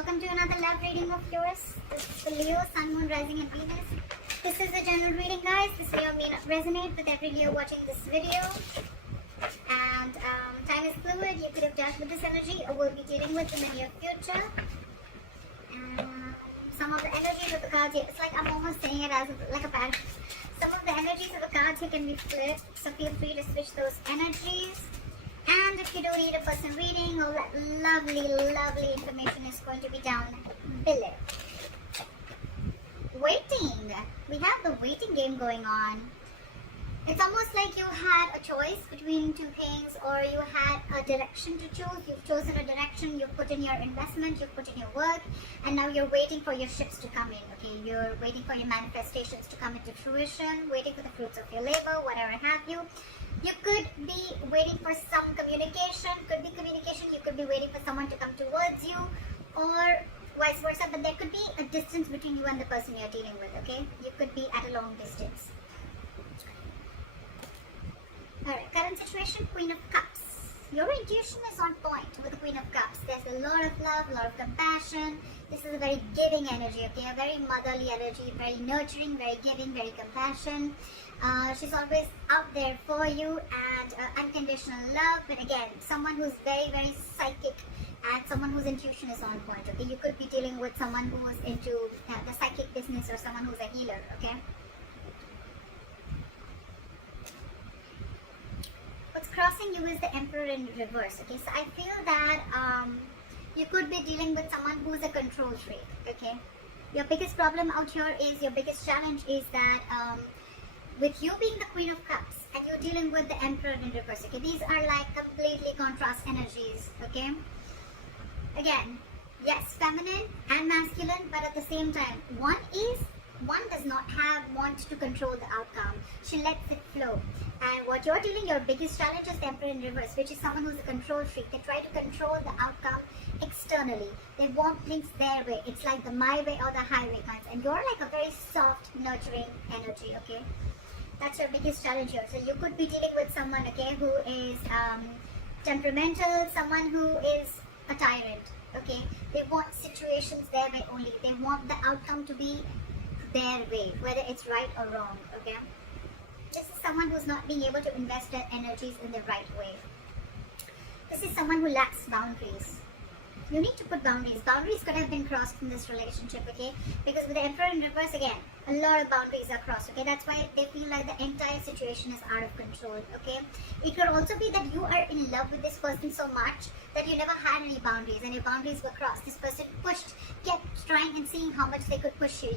Welcome to another love reading of yours. This is for Leo, Sun, Moon, Rising and Venus. This is a general reading, guys. This may or may not resonate with every Leo watching this video. And time is fluid. You could have dealt with this energy or will be dealing with in the near future. Some of the energies of the cards here, it's like I'm almost saying it as like a pattern. Some of the energies of the cards here can be flipped, so feel free to switch those energies. And if you do need a person reading, all that lovely information is going to be down below. Waiting. We have the waiting game going on. It's almost like you had a choice between two things, or you had a direction to choose. You've chosen a direction, you've put in your investment, you've put in your work, and now you're waiting for your ships to come in, okay? You're waiting for your manifestations to come into fruition, waiting for the fruits of your labor, whatever have you. You could be waiting for some communication, you could be waiting for someone to come towards you, or vice versa, but there could be a distance between you and the person you're dealing with, okay? You could be at a long distance. Alright, current situation, Queen of Cups. Your intuition is on point with the Queen of Cups. There's a lot of love, a lot of compassion. This is a very giving energy, okay? A very motherly energy, very nurturing, very giving, very compassion. She's always out there for you, and unconditional love. But again, someone who's very psychic and someone whose intuition is on point, okay? You could be dealing with someone who's into the psychic business or someone who's a healer, okay? What's crossing you is the Emperor in reverse, okay? So I feel that you could be dealing with someone who's a control freak, okay? Your biggest problem out here is, your biggest challenge is that with you being the Queen of Cups and you're dealing with the Emperor in reverse, okay? These are like completely contrast energies, okay? Again, yes, feminine and masculine, but at the same time, one does not want to control the outcome. She lets it flow. And what you're dealing, your biggest challenge is the Emperor in reverse, which is someone who's a control freak. They try to control the outcome externally. They want things their way. It's like the my way or the highway kinds. And you're like a very soft, nurturing energy, okay? That's your biggest challenge here. So you could be dealing with someone, okay, who is temperamental, someone who is a tyrant, okay? They want situations their way only. They want the outcome to be their way, whether it's right or wrong, okay? This is someone who's not being able to invest their energies in the right way. This is someone who lacks boundaries. You need to put boundaries. Boundaries could have been crossed in this relationship, okay? Because with the Emperor in reverse, again, a lot of boundaries are crossed, okay? That's why they feel like the entire situation is out of control, okay? It could also be that you are in love with this person so much that you never had any boundaries, and your boundaries were crossed. This person kept trying and seeing how much they could push you,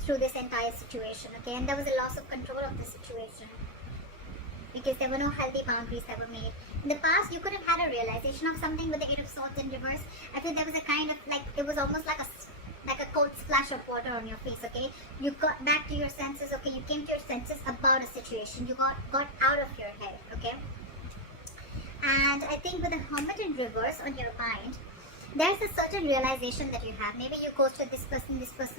through this entire situation, okay? And there was a loss of control of the situation because there were no healthy boundaries that were made. In the past, you could have had a realization of something with the Eight of Swords in reverse. I feel there was a kind of it was almost like a cold splash of water on your face, okay? You got back to your senses, okay? You came to your senses about a situation. You got out of your head, okay? And I think with the Hermit in reverse on your mind, there's a certain realization that you have. Maybe you ghosted this person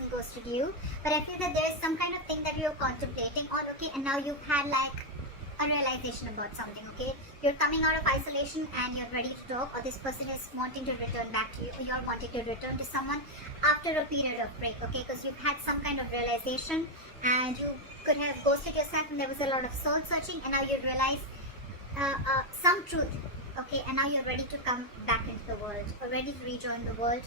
ghosted you. But I feel that there is some kind of thing that you're contemplating on, okay? And now you've had a realization about something, okay? You're coming out of isolation and you're ready to talk, or this person is wanting to return back to you, or you're wanting to return to someone after a period of break, okay? Because you've had some kind of realization and you could have ghosted yourself and there was a lot of soul searching, and now you realize some truth, okay? And now you're ready to come back into the world, or ready to rejoin the world.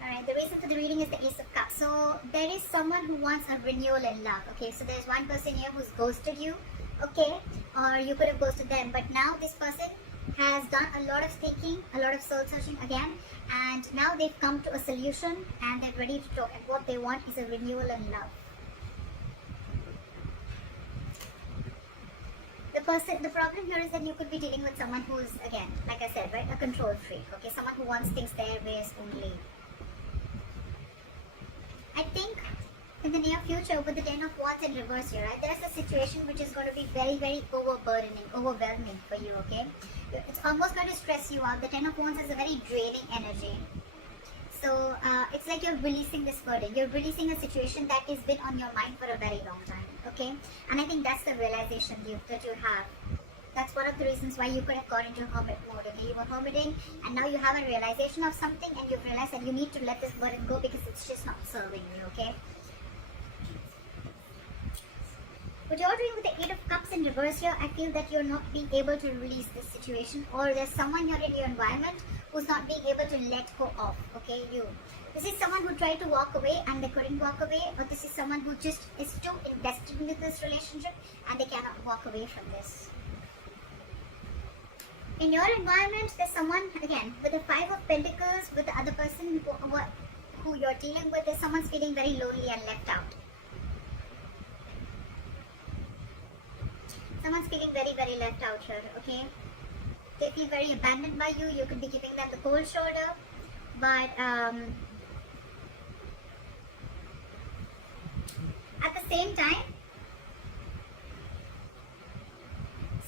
Alright, the reason for the reading is the Ace of Cups. So there is someone who wants a renewal in love, okay? So there's one person here who's ghosted you, okay? Or you could have ghosted them, but now this person has done a lot of thinking, a lot of soul searching again, and now they've come to a solution and they're ready to talk, and what they want is a renewal in love. The problem here is that you could be dealing with someone who's, again, like I said, right, a control freak, okay? Someone who wants things their ways only. I think in the near future, with the Ten of Wands in reverse here, right, there's a situation which is going to be very overwhelming for you, okay? It's almost going to stress you out. The Ten of Wands is a very draining energy. So it's like you're releasing this burden. You're releasing a situation that has been on your mind for a very long time, okay? And I think that's the realization that you have. That's one of the reasons why you could have got into hermit mode. Okay, you were hermiting, and now you have a realization of something, and you've realized that you need to let this burden go because it's just not serving you. Okay. What you're doing with the Eight of Cups in reverse here, I feel that you're not being able to release this situation, or there's someone here in your environment who's not being able to let go of. Okay, you. This is someone who tried to walk away and they couldn't walk away, or this is someone who just is too invested into this relationship and they cannot walk away from this. In your environment, there's someone, again, with the Five of Pentacles, with the other person who you're dealing with, there's someone's feeling very lonely and left out. Someone's feeling very, very left out here, okay? They feel very abandoned by you. You could be giving them the cold shoulder, but at the same time,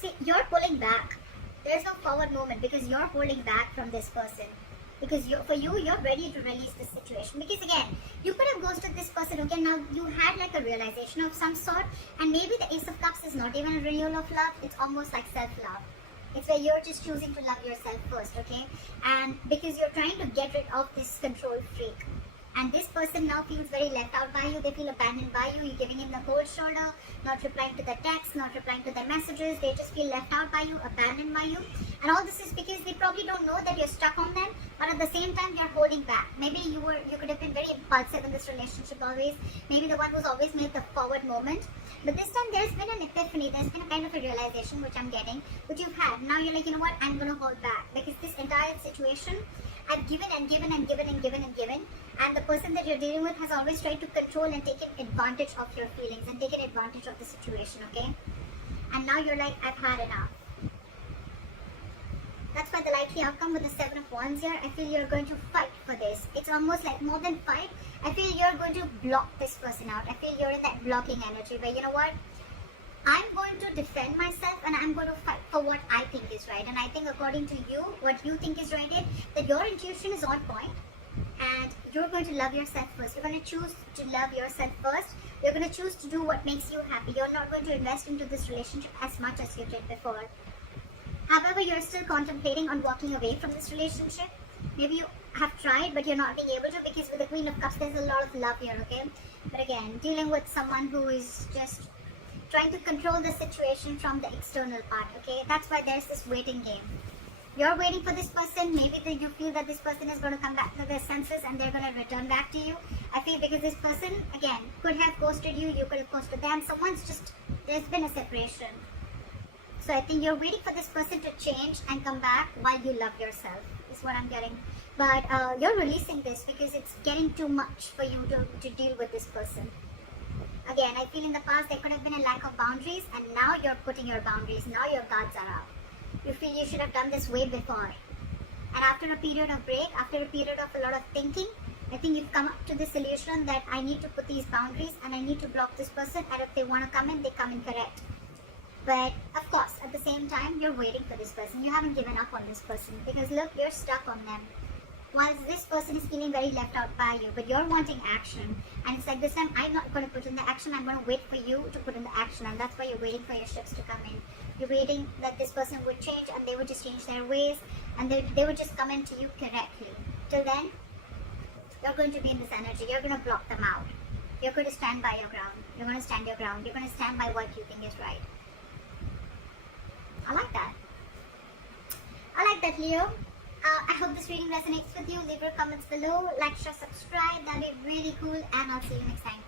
see, you're pulling back. There's no forward movement because you're holding back from this person. Because for you, you're ready to release this situation. Because again, you could have ghosted this person, okay? Now you had like a realization of some sort, and maybe the Ace of Cups is not even a renewal of love. It's almost like self-love. It's where you're just choosing to love yourself first, okay? And because you're trying to get rid of this control freak. And this person now feels very left out by you. They feel abandoned by you. You're giving in the cold shoulder, not replying to their texts, not replying to their messages. They just feel left out by you, abandoned by you. And all this is because they probably don't know that you're stuck on them, but at the same time you're holding back. Maybe you could have been very impulsive in this relationship always. Maybe the one who's always made the forward moment. But this time there's been an epiphany. There's been a kind of a realization which I'm getting, which you've had. Now you're like, you know what? I'm going to hold back because this entire situation, I've given and given and given and given and given, and the person that you're dealing with has always tried to control and take advantage of your feelings and taken advantage of the situation, okay? And now you're like, I've had enough. That's why the likely outcome with the Seven of Wands here, I feel you're going to fight for this. It's almost like more than fight. I feel you're going to block this person out. I feel you're in that blocking energy where, you know what? I'm going to defend myself and I'm going to fight for what I think is right. And I think according to you, what you think is right is that your intuition is on point and you're going to love yourself first. You're going to choose to love yourself first. You're going to choose to do what makes you happy. You're not going to invest into this relationship as much as you did before. However, you're still contemplating on walking away from this relationship. Maybe you have tried, but you're not being able to because with the Queen of Cups, there's a lot of love here, okay? But again, dealing with someone who is just trying to control the situation from the external part, okay? That's why there's this waiting game. You're waiting for this person. Maybe you feel that this person is going to come back to their senses and they're going to return back to you. I feel because this person, again, could have ghosted you. You could have ghosted them. There's been a separation. So I think you're waiting for this person to change and come back while you love yourself, is what I'm getting. But you're releasing this because it's getting too much for you to deal with this person. Again, I feel in the past there could have been a lack of boundaries, and now you're putting your boundaries. Now your guards are up. You feel you should have done this way before. And after a period of break, after a period of a lot of thinking, I think you've come up to the solution that I need to put these boundaries and I need to block this person, and if they want to come in, they come in correct. But of course, at the same time, you're waiting for this person. You haven't given up on this person because look, you're stuck on them. Whilst this person is feeling very left out by you, but you're wanting action. And it's like this time, I'm not going to put in the action. I'm going to wait for you to put in the action. And that's why you're waiting for your ships to come in. You're waiting that this person would change and they would just change their ways. And they would just come into you correctly. Till then, you're going to be in this energy. You're going to block them out. You're going to stand by your ground. You're going to stand your ground. You're going to stand by what you think is right. I like that. I like that, Leo. I hope this reading resonates with you. Leave your comments below. Like, share, subscribe. That'd be really cool. And I'll see you next time.